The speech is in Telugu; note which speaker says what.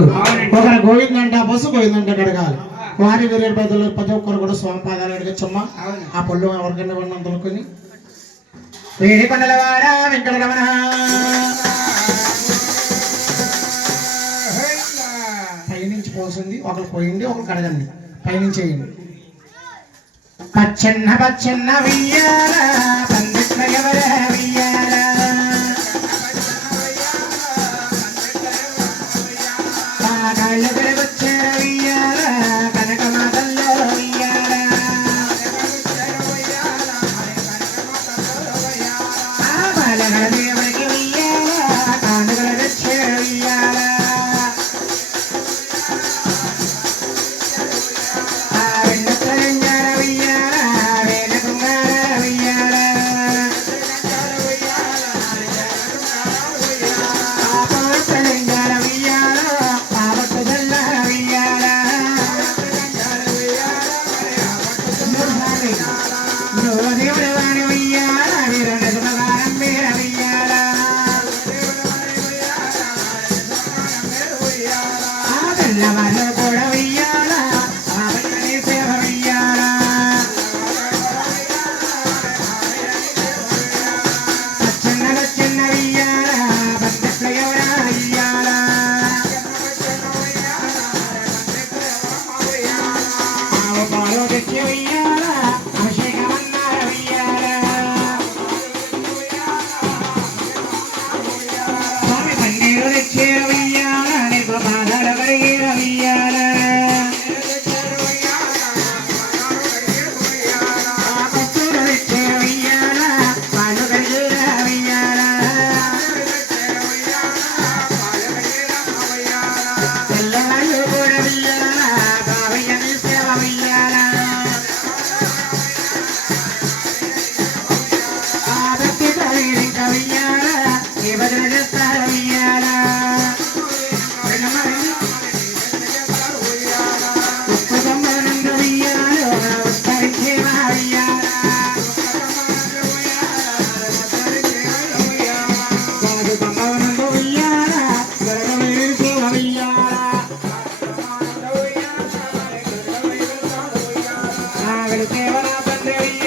Speaker 1: అన్నట్టు ఒకరు గోవిందంట బస్సు గోవిందంట కడగాలి. వారి వీరి బదులు ప్రతి ఒక్కరు కూడా స్వామి పాదాలు అడగచ్చమ్మా. ఆ పళ్ళు ఎవరికైనా ఇవ్వండి అందుకొని వేడి కొండల వాడ వెంకట రమణ. పైనుంచి పోసింది ఒకరు పోయింది ఒకరు కడగండి. పైనుంచి వేయండి. పచ్చన్న పచ్చన్న వియ్యాల పందిట్ల ఎవర I love it. Yeah. Yeah, when I'm under you.